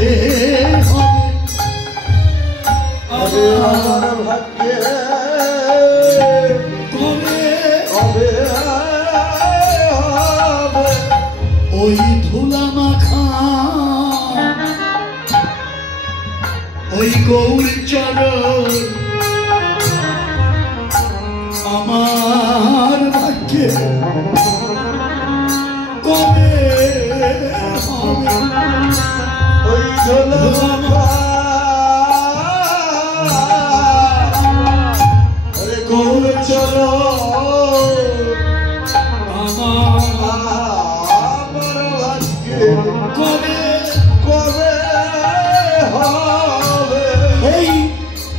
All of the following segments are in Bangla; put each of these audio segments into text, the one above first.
কবে হবে আমার ভাগ্যে কবে হবে ওই ধুলা মাখা ওই গৌর চরণ আমার ভাগ্যে কবে হবে ওই ধুলা মাখা ওই গৌর চরণ আমার ভাগ্যে কবে কবে হবে ওই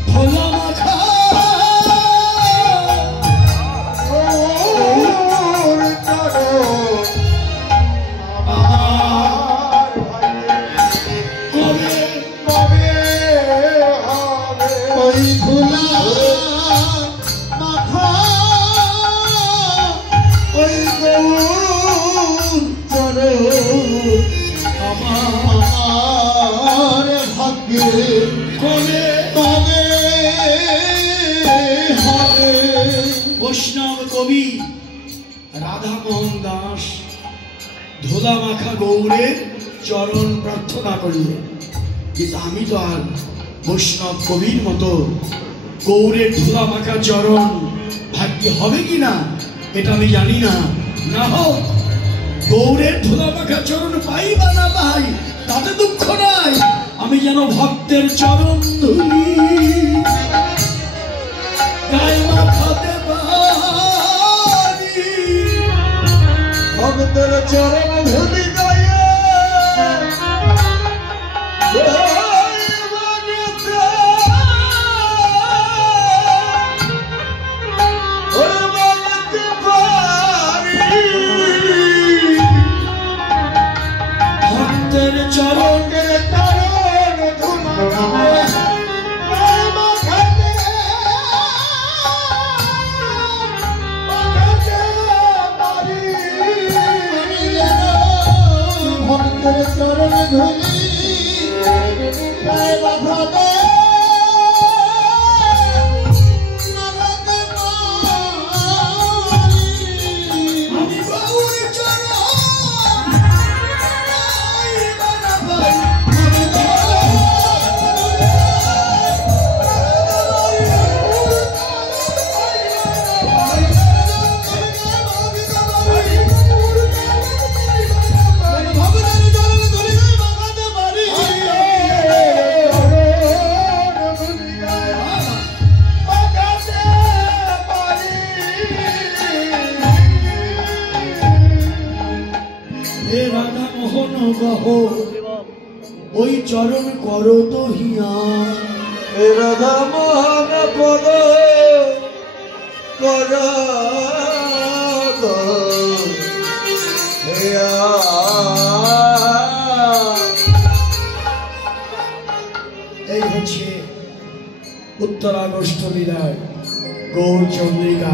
ধুলা মাখা গৌর চরণ আমার ভাগ্যে কবে কবে হবে ওই ধুলা মাখা ওই গৌর চরণ আমার ভাগ্যে কবে কবে হবে। বৈষ্ণব কবি রাধামোহন দাস ধুলা মাখা গৌরের চরণ প্রার্থনা করলেন, কিন্তু আমি তো আর বৈষ্ণব কবির মতো গৌরের ধুলা মাখা চরণ ভাগ্যে হবে কিনা এটা আমি জানি না। না হোক, গৌরের ধুলা মাখা চরণ পাই বা না পাই তাতে দুঃখ নাই, আমি যেন ভক্তের চরণ ধুলি গায়ে মাখাতে পারি। ভক্তের চরণ ধুলি গায়ে চরণের চরণ ধুলা ভক্তের চরণ ধুলি মাখাতে ওই চরণ করো তো হিয়া রাধা মোহন পদ কর এই হচ্ছে উত্তরাগষ্ট লীলায় গৌর চন্দ্রিকা।